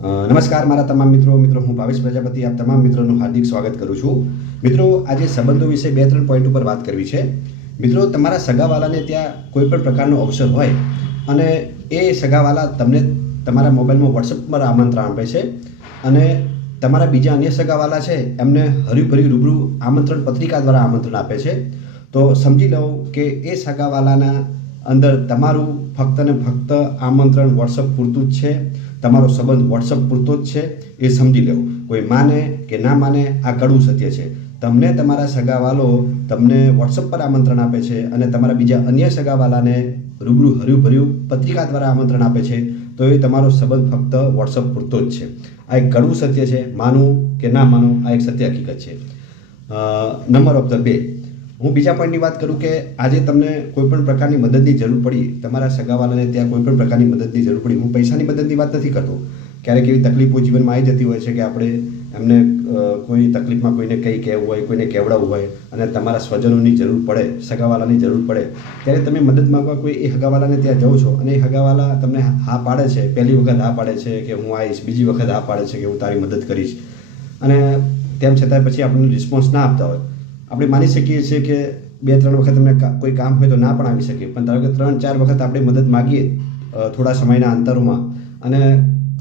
નમસ્કાર મારા તમામ મિત્રો હું ભાવેશ પ્રજાપતિ આપ તમામ મિત્રોનું હાર્દિક સ્વાગત કરું છું। મિત્રો આજે સંબંધો વિશે 2-3 પોઈન્ટ ઉપર વાત કરવી છે। મિત્રો તમારા સગાવાલાને ત્યાં કોઈ પણ પ્રકારનો અવસર હોય અને એ સગાવાલા તમને તમારા મોબાઈલમાં વોટ્સઅપ પર આમંત્રણ આપે છે અને તમારા બીજા અન્ય સગાવાલા છે એમને હરીભરી રૂબરૂ આમંત્રણ પત્રિકા દ્વારા આમંત્રણ આપે છે, તો સમજી લો કે એ સગાવાલાના અંદર તમારું ફક્ત ને ફક્ત આમંત્રણ વોટ્સઅપ પૂરતું જ છે, તમારો સંબંધ વોટ્સઅપ પૂરતો જ છે, એ સમજી લેવું। કોઈ માને કે ના માને આ કડવું સત્ય છે। તમને તમારા સગાવાલો તમને વોટ્સઅપ પર આમંત્રણ આપે છે અને તમારા બીજા અન્ય સગાવાલાને રૂબરૂ હર્યુભર્યું પત્રિકા દ્વારા આમંત્રણ આપે છે, તો એ તમારો સંબંધ ફક્ત વોટ્સઅપ પૂરતો જ છે। આ એક કડવું સત્ય છે, માનું કે ના માનું આ એક સત્ય હકીકત છે। નંબર ઓફ ધ 2, હું બીજા પોઈન્ટની વાત કરું કે આજે તમને કોઈપણ પ્રકારની મદદની જરૂર પડી, તમારા સગાવાલાને ત્યાં કોઈપણ પ્રકારની મદદની જરૂર પડી, હું પૈસાની મદદની વાત નથી કરતો, ક્યારેક એવી તકલીફો જીવનમાં આવી જતી હોય છે કે આપણે એમને કોઈ તકલીફમાં કોઈને કંઈ કહેવું હોય, કોઈને કહેવડાવવું હોય અને તમારા સ્વજનોની જરૂર પડે, સગાવાલાની જરૂર પડે, ત્યારે તમે મદદ માગવા કોઈ એ હગાવાલાને ત્યાં જાઓ છો અને એ હગાવાલા તમને હા પાડે છે, પહેલી વખત હા પાડે છે કે હું આવીશ, બીજી વખત હા પાડે છે કે હું તારી મદદ કરીશ, અને તેમ છતાં પછી આપણને રિસ્પોન્સ ના આપતા હોય, આપણે માની શકીએ છીએ કે 2-3 વખત તમને કોઈ કામ હોય તો ના પણ આવી શકે, પણ ધારો કે 3-4 વખત આપણે મદદ માગીએ થોડા સમયના અંતરોમાં અને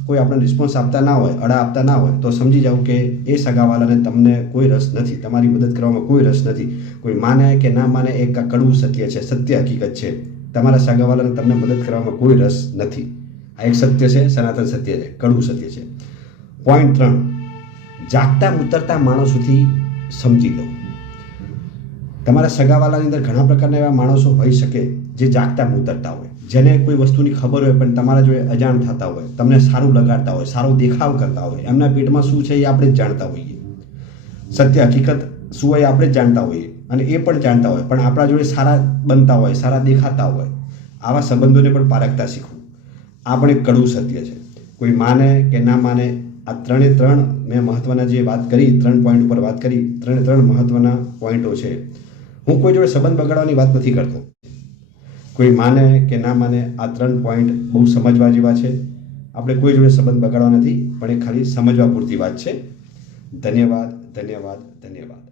કોઈ આપણે રિસ્પોન્સ આપતા ના હોય, અડા આપતા ના હોય, તો સમજી જાઓ કે એ સગાવાલાને તમને કોઈ રસ નથી, તમારી મદદ કરવામાં કોઈ રસ નથી। કોઈ માને કે ના માને એક કડવું સત્ય છે, સત્ય હકીકત છે, તમારા સગાવાલાને તમને મદદ કરવામાં કોઈ રસ નથી। આ એક સત્ય છે, સનાતન સત્ય છે, કડવું સત્ય છે। પોઈન્ટ 3, જાગતા ઉતરતા માણસોથી સમજી લો। તમારા સગાવાલાની અંદર ઘણા પ્રકારના એવા માણસો હોઈ શકે જે જાગતા ઉતરતા હોય, જેને કોઈ વસ્તુની ખબર હોય પણ તમારા જોડે અજાણ થતા હોય, તમને સારું લગાડતા હોય, સારો દેખાવ કરતા હોય, એમના પેટમાં શું છે એ આપણે જ જાણતા હોઈએ, સત્ય હકીકત શું હોય આપણે જ જાણતા હોઈએ અને એ પણ જાણતા હોય, પણ આપણા જોડે સારા બનતા હોય, સારા દેખાતા હોય, આવા સંબંધોને પણ પારખતા શીખવું, આ પણ એક કડવું સત્ય છે। કોઈ માને કે ના માને, આ 3 મેં મહત્વના જે વાત કરી, 3 પોઈન્ટ ઉપર વાત કરી, 3 મહત્વના પોઈન્ટો છે। હું કોઈ જોડે સંબંધ બગાડવાની વાત નથી કરતો, કોઈ માને કે ના માને, આ 3 પોઈન્ટ બહુ સમજવા જેવા છે। આપણે કોઈ જોડે સંબંધ બગાડવા નથી, પણ એ ખાલી સમજવા પૂરતી વાત છે। ધન્યવાદ, ધન્યવાદ, ધન્યવાદ।